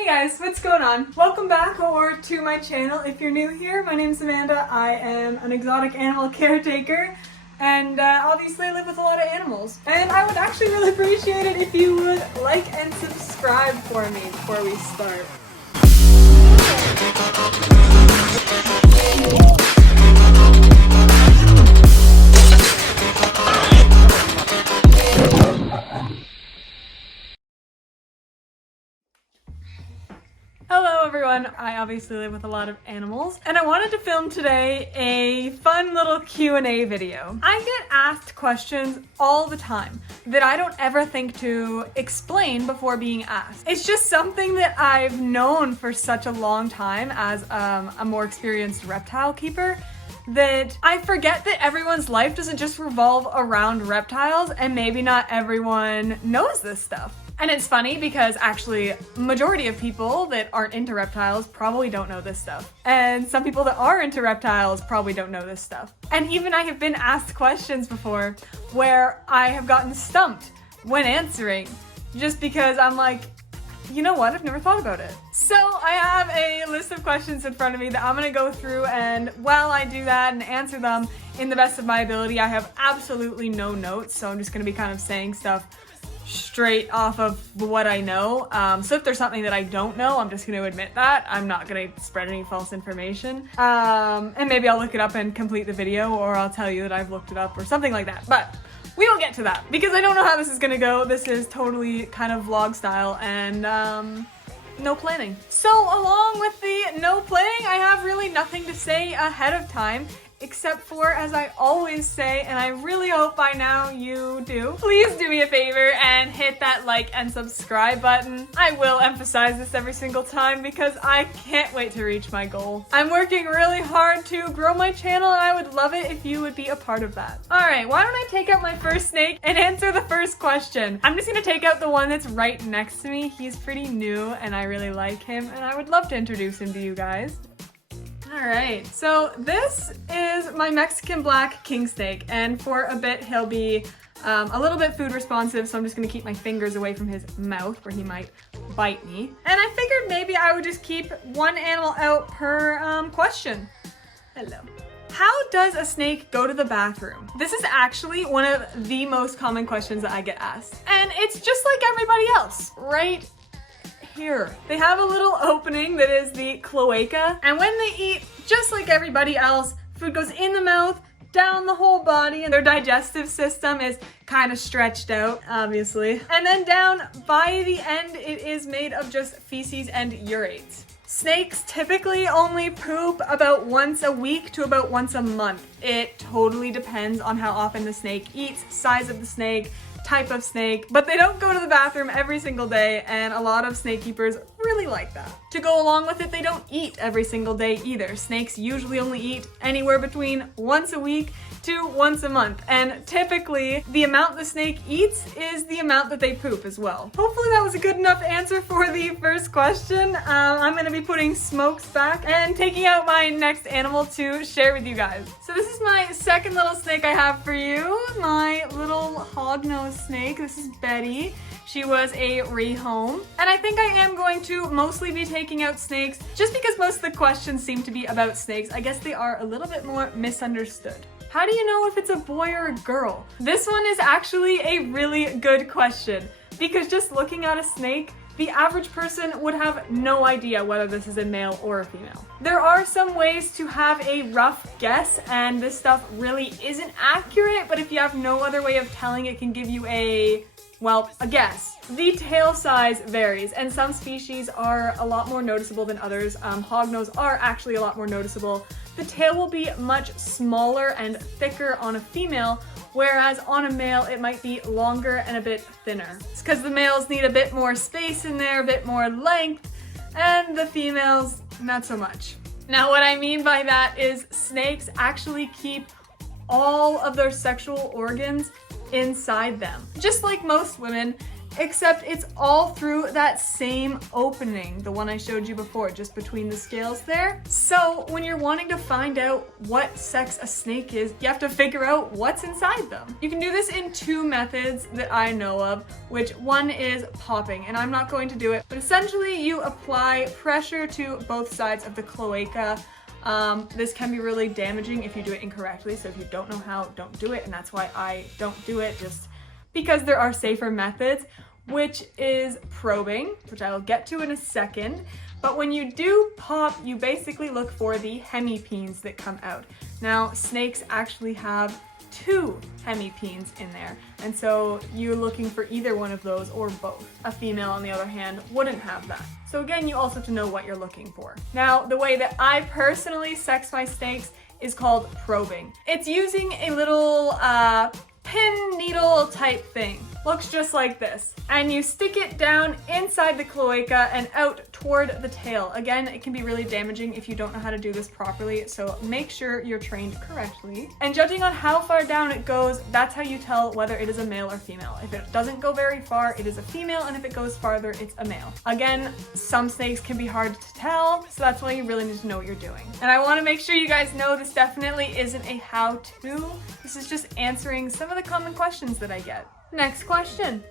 Hey guys, what's going on? Welcome back or to my channel. If you're new here, my name's Amanda. I am an exotic animal caretaker and obviously I live with a lot of animals. And I would actually really appreciate it if you would like and subscribe for me before we start. Hello everyone, I obviously live with a lot of animals and I wanted to film today a fun little Q&A video. I get asked questions all the time that I don't ever think to explain before being asked. It's just something that I've known for such a long time as a more experienced reptile keeper that I forget that everyone's life doesn't just revolve around reptiles and maybe not everyone knows this stuff. And it's funny because actually majority of people that aren't into reptiles probably don't know this stuff. And some people that are into reptiles probably don't know this stuff. And even I have been asked questions before where I have gotten stumped when answering just because I'm like, you know what, I've never thought about it. So I have a list of questions in front of me that I'm gonna go through, and while I do that and answer them in the best of my ability, I have absolutely no notes, so I'm just gonna be kind of saying stuff straight off of what I know. So if there's something that I don't know, I'm just going to admit that. I'm not going to spread any false information. And maybe I'll look it up and complete the video, or I'll tell you that I've looked it up or something like that. But we will get to that because I don't know how this is going to go. This is totally kind of vlog style and no planning. So along with the no planning, I have really nothing to say ahead of time. Except for, as I always say, and I really hope by now you do, please do me a favor and hit that like and subscribe button. I will emphasize this every single time because I can't wait to reach my goal. I'm working really hard to grow my channel and I would love it if you would be a part of that. Alright, why don't I take out my first snake and answer the first question. I'm just gonna take out the one that's right next to me. He's pretty new and I really like him and I would love to introduce him to you guys. Alright, so this is my Mexican black king snake, and for a bit he'll be a little bit food responsive, so I'm just going to keep my fingers away from his mouth where he might bite me. And I figured maybe I would just keep one animal out per question. Hello. How does a snake go to the bathroom? This is actually one of the most common questions that I get asked. And it's just like everybody else, right? Here. They have a little opening that is the cloaca, and when they eat, just like everybody else, food goes in the mouth, down the whole body, and their digestive system is kind of stretched out, obviously. And then down by the end, it is made of just feces and urates. Snakes typically only poop about once a week to about once a month. It totally depends on how often the snake eats, size of the snake, type of snake, but they don't go to the bathroom every single day, and a lot of snake keepers really like that. To go along with it, they don't eat every single day either. Snakes usually only eat anywhere between once a week to once a month, and typically the amount the snake eats is the amount that they poop as well. Hopefully that was a good enough answer for the first question. I'm gonna be putting Smokes back and taking out my next animal to share with you guys. So this is my second little snake I have for you, my little hognose snake. This is Betty. She was a rehome, and I think I am going to mostly be taking out snakes just because most of the questions seem to be about snakes. I guess they are a little bit more misunderstood. How do you know if it's a boy or a girl? This one is actually a really good question because just looking at a snake, the average person would have no idea whether this is a male or a female. There are some ways to have a rough guess, and this stuff really isn't accurate, but if you have no other way of telling, it can give you a guess. The tail size varies, and some species are a lot more noticeable than others. Hognose are actually a lot more noticeable. The tail will be much smaller and thicker on a female, whereas on a male it might be longer and a bit thinner. It's because the males need a bit more space in there, a bit more length, and the females not so much. Now what I mean by that is snakes actually keep all of their sexual organs inside them. Just like most women, except it's all through that same opening, the one I showed you before, just between the scales there. So when you're wanting to find out what sex a snake is, you have to figure out what's inside them. You can do this in two methods that I know of, which one is popping, and I'm not going to do it, but essentially you apply pressure to both sides of the cloaca. This can be really damaging if you do it incorrectly, so if you don't know how, don't do it, and that's why I don't do it, just because there are safer methods, which is probing, which I'll get to in a second. But when you do pop, you basically look for the hemipenes that come out. Now, snakes actually have 2 hemipenes in there, and so you're looking for either one of those or both. A female, on the other hand, wouldn't have that. So again, you also have to know what you're looking for. Now, the way that I personally sex my snakes is called probing. It's using a little pin needle type thing. Looks just like this. And you stick it down inside the cloaca and out toward the tail. Again, it can be really damaging if you don't know how to do this properly, so make sure you're trained correctly. And judging on how far down it goes, that's how you tell whether it is a male or female. If it doesn't go very far, it is a female, and if it goes farther, it's a male. Again, some snakes can be hard to tell, so that's why you really need to know what you're doing. And I want to make sure you guys know this definitely isn't a how-to. This is just answering some of the common questions that I get. Next question.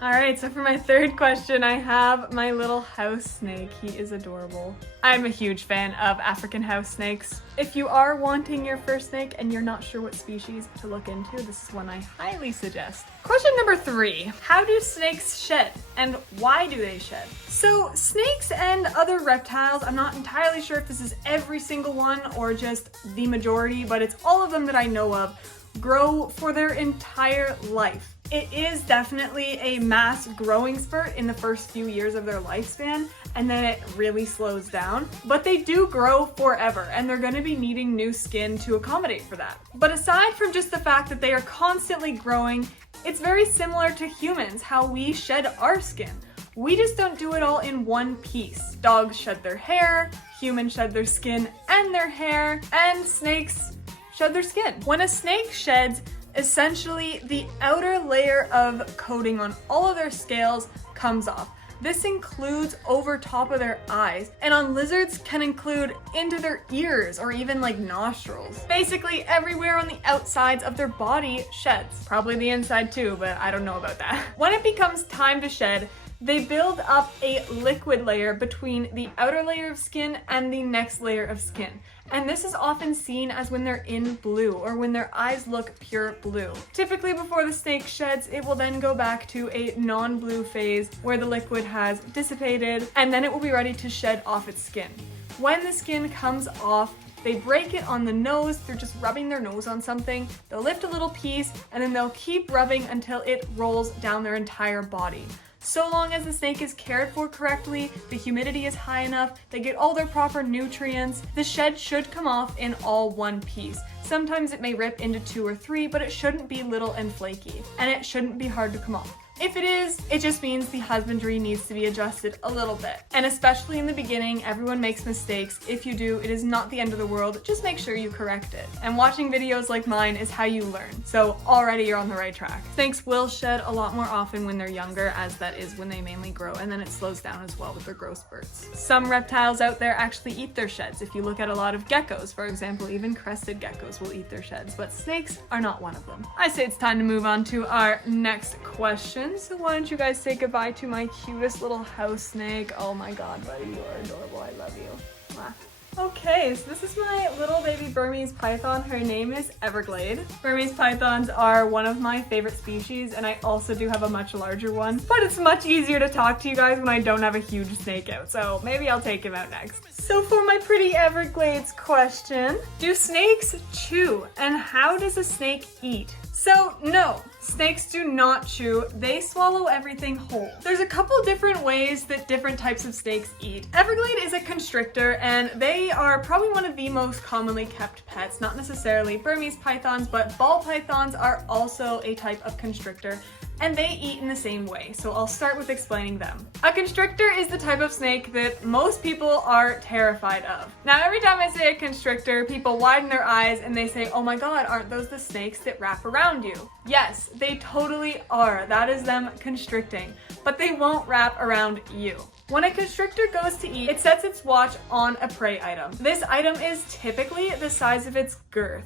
All right, so for my third question, I have my little house snake. He is adorable. I'm a huge fan of African house snakes. If you are wanting your first snake and you're not sure what species to look into, this is one I highly suggest. Question number 3, how do snakes shed and why do they shed? So snakes and other reptiles, I'm not entirely sure if this is every single one or just the majority, but it's all of them that I know of, grow for their entire life. It is definitely a mass growing spurt in the first few years of their lifespan, and then it really slows down. But they do grow forever, and they're going to be needing new skin to accommodate for that. But aside from just the fact that they are constantly growing, it's very similar to humans, how we shed our skin. We just don't do it all in one piece. Dogs shed their hair, humans shed their skin and their hair, and snakes shed their skin. When a snake sheds, essentially the outer layer of coating on all of their scales comes off. This includes over top of their eyes, and on lizards can include into their ears or even like nostrils. Basically everywhere on the outsides of their body sheds. Probably the inside too, but I don't know about that. When it becomes time to shed, they build up a liquid layer between the outer layer of skin and the next layer of skin. And this is often seen as when they're in blue or when their eyes look pure blue. Typically before the snake sheds, it will then go back to a non-blue phase where the liquid has dissipated, and then it will be ready to shed off its skin. When the skin comes off, they break it on the nose. They're just rubbing their nose on something. They'll lift a little piece and then they'll keep rubbing until it rolls down their entire body. So long as the snake is cared for correctly, the humidity is high enough, they get all their proper nutrients, the shed should come off in all one piece. Sometimes it may rip into 2 or 3, but it shouldn't be little and flaky, and it shouldn't be hard to come off. If it is, it just means the husbandry needs to be adjusted a little bit. And especially in the beginning, everyone makes mistakes. If you do, it is not the end of the world. Just make sure you correct it. And watching videos like mine is how you learn. So already you're on the right track. Snakes will shed a lot more often when they're younger, as that is when they mainly grow, and then it slows down as well with their growth spurts. Some reptiles out there actually eat their sheds. If you look at a lot of geckos, for example, even crested geckos will eat their sheds, but snakes are not one of them. I say it's time to move on to our next question. So why don't you guys say goodbye to my cutest little house snake. Oh my god, buddy, you are adorable. I love you. Mwah. Okay, so this is my little baby Burmese python. Her name is Everglade. Burmese pythons are one of my favorite species, and I also do have a much larger one, but it's much easier to talk to you guys when I don't have a huge snake out, so maybe I'll take him out next. So for my pretty Everglades question, do snakes chew, and how does a snake eat? So no, snakes do not chew, they swallow everything whole. There's a couple different ways that different types of snakes eat. Everglade is a constrictor, and they are probably one of the most commonly kept pets, not necessarily Burmese pythons, but ball pythons are also a type of constrictor. and they eat in the same way, so I'll start with explaining them. A constrictor is the type of snake that most people are terrified of. Now, every time I say a constrictor, people widen their eyes and they say, oh my god, aren't those the snakes that wrap around you? Yes, they totally are. That is them constricting, but they won't wrap around you. When a constrictor goes to eat, it sets its watch on a prey item. This item is typically the size of its girth.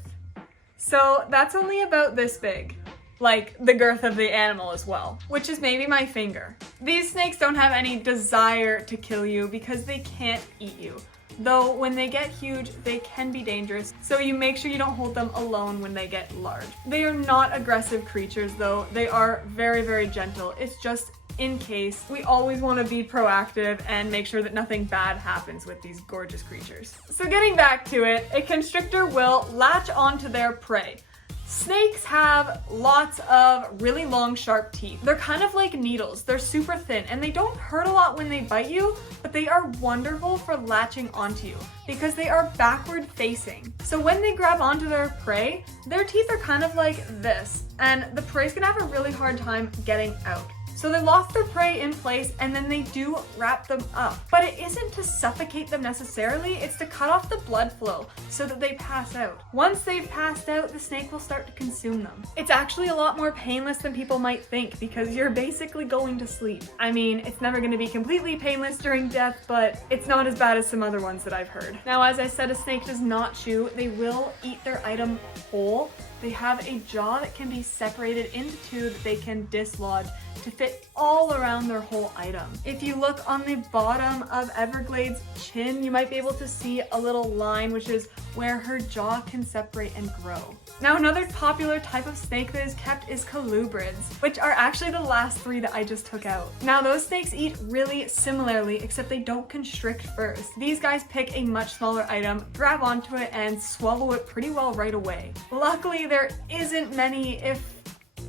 So that's only about this big. Like the girth of the animal as well, which is maybe my finger. These snakes don't have any desire to kill you because they can't eat you. Though when they get huge, they can be dangerous, so you make sure you don't hold them alone when they get large. They are not aggressive creatures though, they are very, very gentle. It's just in case. We always want to be proactive and make sure that nothing bad happens with these gorgeous creatures. So getting back to it, a constrictor will latch onto their prey. Snakes have lots of really long, sharp teeth. They're kind of like needles. They're super thin and they don't hurt a lot when they bite you, but they are wonderful for latching onto you because they are backward facing. So when they grab onto their prey, their teeth are kind of like this, and the prey's gonna have a really hard time getting out. So they lock their prey in place and then they do wrap them up. But it isn't to suffocate them necessarily, it's to cut off the blood flow so that they pass out. Once they've passed out, the snake will start to consume them. It's actually a lot more painless than people might think because you're basically going to sleep. I mean, it's never going to be completely painless during death, but it's not as bad as some other ones that I've heard. Now, as I said, a snake does not chew. They will eat their item whole. They have a jaw that can be separated into two that they can dislodge to fit all around their whole item. If you look on the bottom of Everglade's chin, you might be able to see a little line, which is where her jaw can separate and grow. Now, another popular type of snake that is kept is colubrids, which are actually the last three that I just took out. Now, those snakes eat really similarly, except they don't constrict first. These guys pick a much smaller item, grab onto it, and swallow it pretty well right away. Luckily, there isn't many, if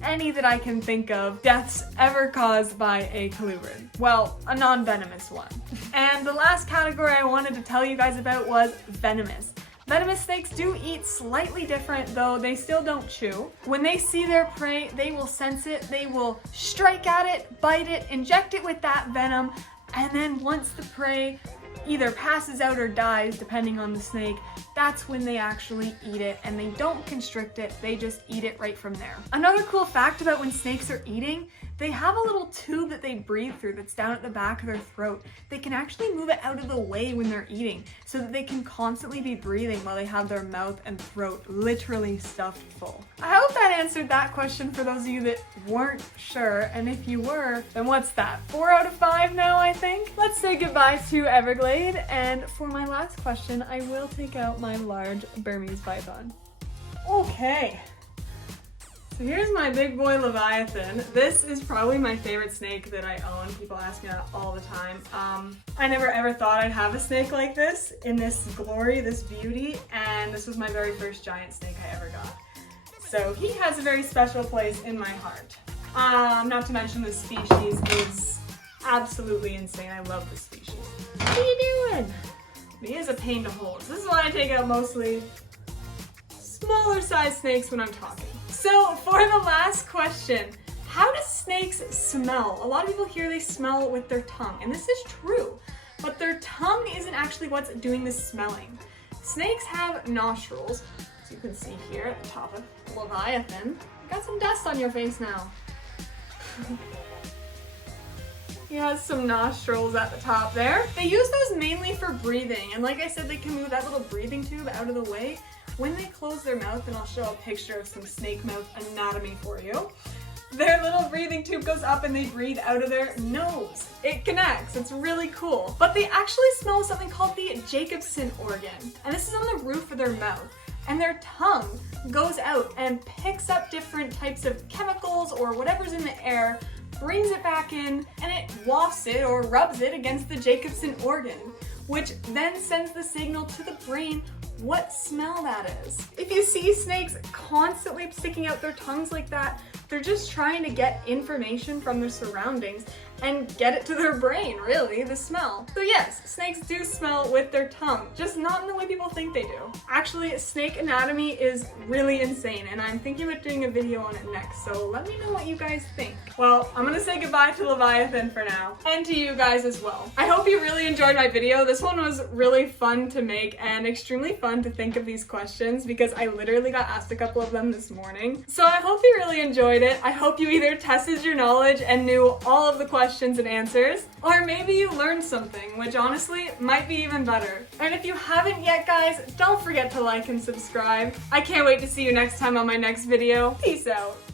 any that I can think of, deaths ever caused by a colubrid. Well, a non-venomous one. And the last category I wanted to tell you guys about was venomous. Venomous snakes do eat slightly different, though they still don't chew. When they see their prey, they will sense it, they will strike at it, bite it, inject it with that venom, and then once the prey either passes out or dies, depending on the snake, that's when they actually eat it, and they don't constrict it, they just eat it right from there. Another cool fact about when snakes are eating, they have a little tube that they breathe through that's down at the back of their throat. They can actually move it out of the way when they're eating so that they can constantly be breathing while they have their mouth and throat literally stuffed full. I hope that answered that question for those of you that weren't sure, and if you were, then what's that? 4 out of 5 now, I think? Let's say goodbye to Everglade, and for my last question, I will take out my large Burmese python. Okay. So here's my big boy Leviathan. This is probably my favorite snake that I own. People ask me that all the time. I never ever thought I'd have a snake like this, in this glory, this beauty, and this was my very first giant snake I ever got. So he has a very special place in my heart. Not to mention the species is absolutely insane. I love this species. What are you doing? He is a pain to hold. This is why I take out mostly smaller size snakes when I'm talking. So for the last question, how do snakes smell? A lot of people hear they smell with their tongue, and this is true, but their tongue isn't actually what's doing the smelling. Snakes have nostrils, as you can see here at the top of Leviathan. You got some dust on your face now. He has some nostrils at the top there. They use those mainly for breathing, and like I said, they can move that little breathing tube out of the way. When they close their mouth, and I'll show a picture of some snake mouth anatomy for you, their little breathing tube goes up and they breathe out of their nose. It connects, it's really cool. But they actually smell something called the Jacobson organ, and this is on the roof of their mouth. And their tongue goes out and picks up different types of chemicals or whatever's in the air, brings it back in, and it wafts it or rubs it against the Jacobson organ, which then sends the signal to the brain what smell that is. If you see snakes constantly sticking out their tongues like that, they're just trying to get information from their surroundings, and get it to their brain, really, the smell. So yes, snakes do smell with their tongue, just not in the way people think they do. Actually, snake anatomy is really insane, and I'm thinking about doing a video on it next, so let me know what you guys think. Well, I'm gonna say goodbye to Leviathan for now, and to you guys as well. I hope you really enjoyed my video. This one was really fun to make and extremely fun to think of these questions because I literally got asked a couple of them this morning. So I hope you really enjoyed it. I hope you either tested your knowledge and knew all of the questions and answers, or maybe you learned something, which honestly might be even better. And if you haven't yet, guys, don't forget to like and subscribe. I can't wait to see you next time on my next video. Peace out.